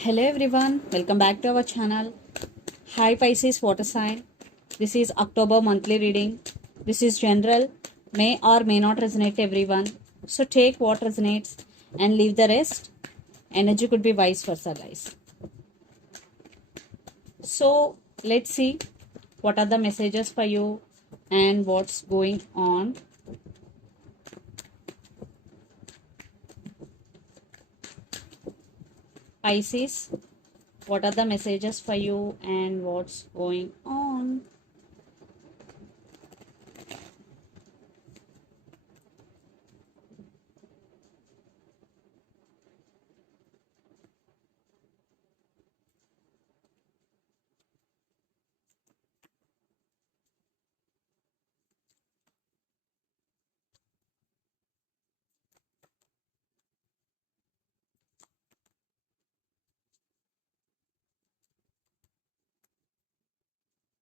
Hello everyone, welcome back to our channel. Hi Pisces water sign. This is October monthly reading. This is general, may or may not resonate everyone. So take what resonates and leave the rest. Energy could be vice versa, guys. So let's see what are the messages for you and what's going on. Pisces, what are the messages for you and what's going on?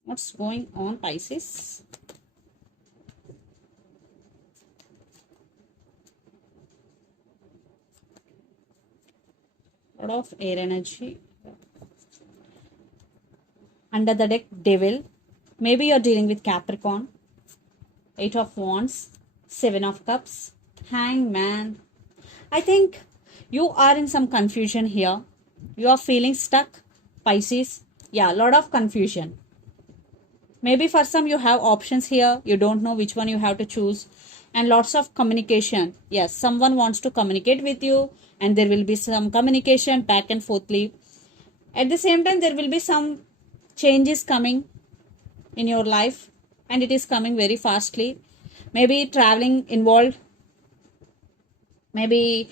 What's going on, Pisces? Lot of air energy. Under the deck, Devil. Maybe you're dealing with Capricorn. 8 of Wands. 7 of Cups. Hangman. I think you are in some confusion here. You are feeling stuck, Pisces. Yeah, lot of confusion. Maybe for some you have options here. You don't know which one you have to choose. And lots of communication. Yes, someone wants to communicate with you. And there will be some communication back and forthly. At the same time, there will be some changes coming in your life. And it is coming very fastly. Maybe traveling involved. Maybe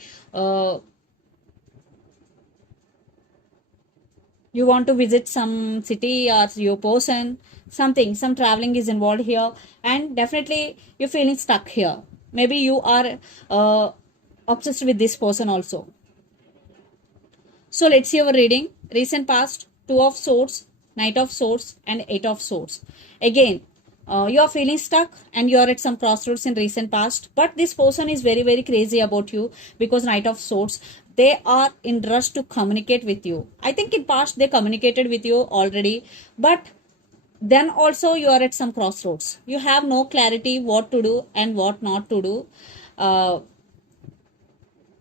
you want to visit some city or your person, some traveling is involved here, and definitely you're feeling stuck here. Maybe you are obsessed with this person also. So let's see our reading. Recent past, 2 of swords, knight of swords, and 8 of swords. Again, you are feeling stuck and you are at some crossroads in recent past, but this person is very very crazy about you because knight of swords, they are in rush to communicate with you. I think in past they communicated with you already, but then also you are at some crossroads. You have no clarity what to do and what not to do.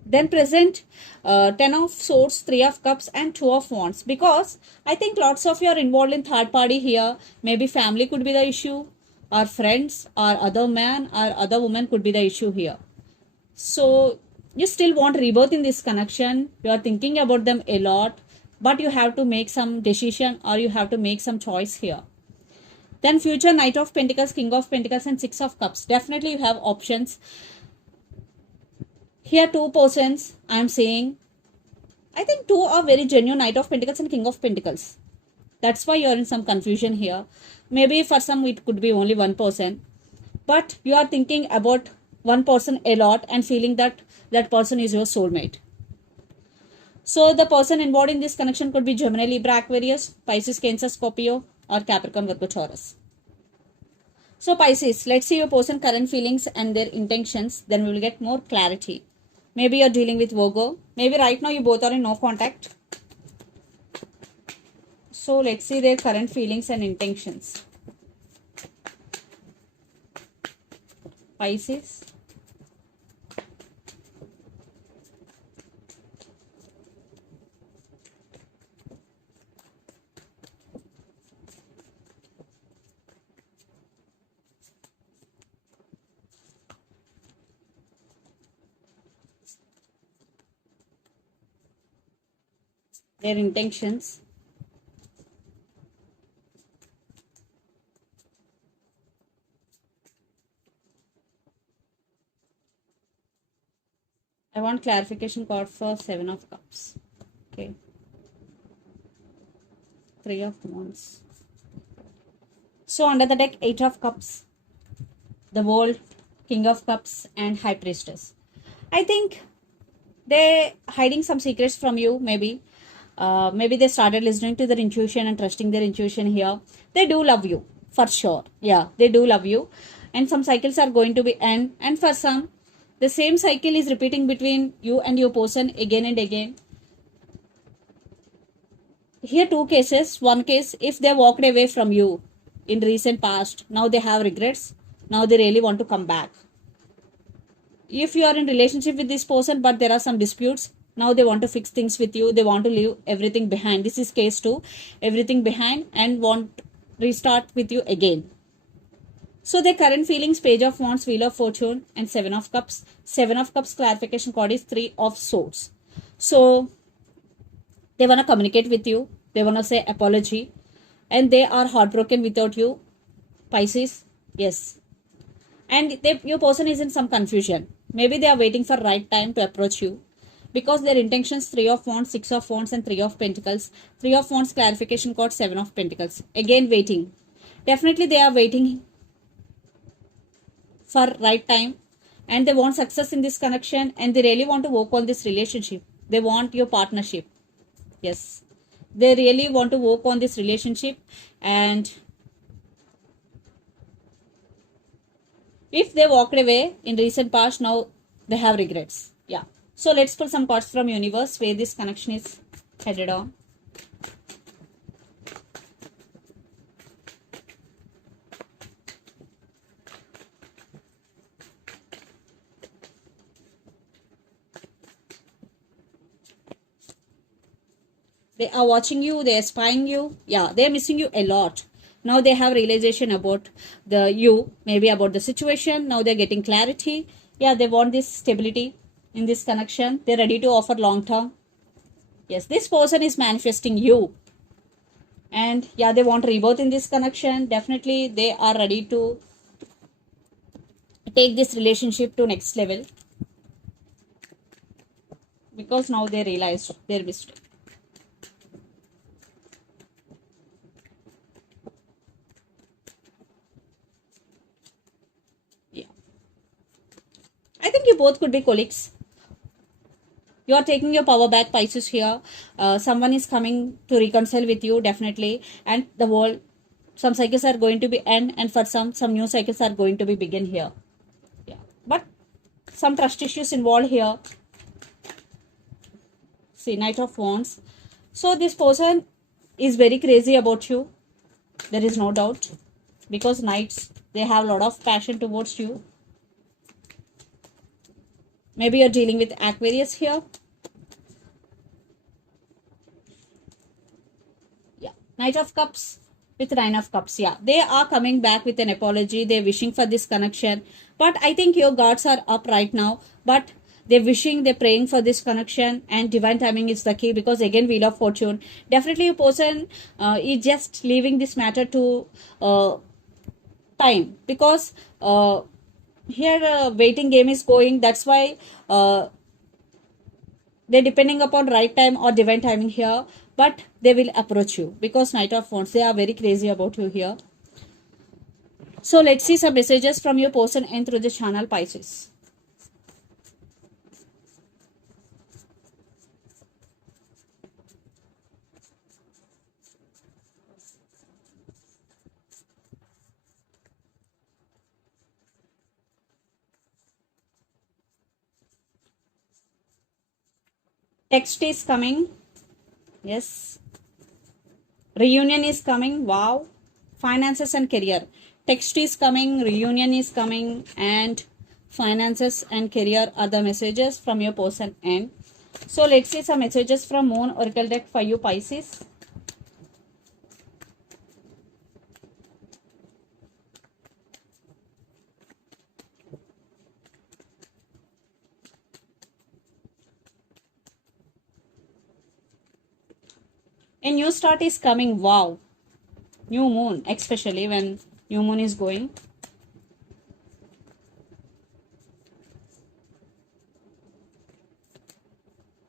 Then present 10 of swords, 3 of cups, and 2 of wands, because I think lots of you are involved in third party here. Maybe family could be the issue, or friends, or other man or other woman could be the issue here. So you still want rebirth in this connection. You are thinking about them a lot, but you have to make some decision or you have to make some choice here. Then future, knight of pentacles, king of pentacles, and 6 of cups. Definitely you have options here. 2 persons I am saying, I think 2 are very genuine, knight of pentacles and king of pentacles. That's why you're in some confusion here. Maybe for some it could be only one person, but you are thinking about one person a lot and feeling that that person is your soulmate. So the person involved in this connection could be Gemini, Libra, Aquarius, Pisces, Cancer, Scorpio, or Capricorn, Virgo, Taurus. So Pisces, let's see your person current feelings and their intentions, then we will get more clarity. Maybe you're dealing with Virgo. Maybe right now you both are in no contact. So let's see their current feelings and intentions. Pisces. Their intentions. I want clarification card for 7 of cups. Okay. 3 of wands. So under the deck, 8 of cups, the world, king of cups, and high priestess. I think they hiding some secrets from you. Maybe maybe they started listening to their intuition and trusting their intuition here. They do love you for sure. Yeah, they do love you, and some cycles are going to be end, and for some the same cycle is repeating between you and your person again and again. here two cases. One case, if they walked away from you in recent past, now they have regrets, now they really want to come back. If you are in relationship with this person but there are some disputes, now they want to fix things with you, they want to leave everything behind. This is case 2, everything behind and want restart with you again. So their current feelings, Page of Wands, Wheel of Fortune and 7 of Cups. 7 of Cups clarification card is 3 of Swords. So they want to communicate with you, they want to say apology, and they are heartbroken without you, Pisces. Yes. And your person is in some confusion. Maybe they are waiting for right time to approach you, because their intentions 3 of Wands, 6 of Wands and 3 of Pentacles. 3 of Wands clarification card, 7 of Pentacles. Again waiting. Definitely they are waiting for right time and they want success in this connection and they really want to work on this relationship. They want your partnership. Yes. They really want to work on this relationship, and if they walked away in recent past, now they have regrets. Yeah. So let's pull some cards from universe where this connection is headed on. They are watching you, they are spying you. Yeah, they are missing you a lot. Now they have realization about maybe about the situation. Now they're getting clarity. Yeah, they want this stability in this connection. They're ready to offer long term. Yes, this person is manifesting you. And yeah, they want rebirth in this connection. Definitely they are ready to take this relationship to next level, because now they realized their mistake. I think you both could be colleagues. You are taking your power back, Pisces, here. Someone is coming to reconcile with you, definitely. And the world, some cycles are going to be end, and for some new cycles are going to be begin here. Yeah. But some trust issues involved here. See, Knight of Wands. So this person is very crazy about you. There is no doubt. Because Knights, they have a lot of passion towards you. Maybe you're dealing with Aquarius here. Yeah. Knight of Cups with 9 of Cups. Yeah. They are coming back with an apology. They're wishing for this connection. But I think your guards are up right now. But they're wishing, they're praying for this connection. And divine timing is the key. Because again, Wheel of Fortune. Definitely your person is just leaving this matter to time. Because here waiting game is going. That's why they're depending upon right time or divine timing here, but they will approach you, because Knight of Wands, they are very crazy about you here. So let's see some messages from your person and through the channel, Pisces. Text is coming. Yes. Reunion is coming. Wow. Finances and career. Text is coming. Reunion is coming. And finances and career are the messages from your person end. So let's see some messages from Moon Oracle deck for you, Pisces. A new start is coming. Wow. New moon, especially when new moon is going.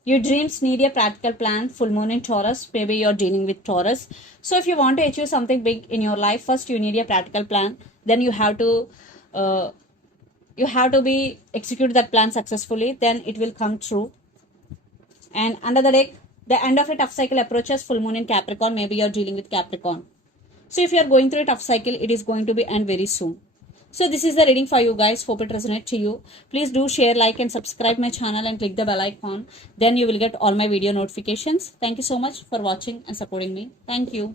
Your dreams need a practical plan. Full moon in Taurus. Maybe you're dealing with Taurus. So if you want to achieve something big in your life, first you need a practical plan. Then you have to be execute that plan successfully. Then it will come true. And under the deck, the end of a tough cycle approaches. Full moon in Capricorn. Maybe you're dealing with Capricorn. So if you're going through a tough cycle, it is going to be end very soon. So this is the reading for you guys. Hope it resonates to you. Please do share, like and subscribe my channel and click the bell icon. Then you will get all my video notifications. Thank you so much for watching and supporting me. Thank you.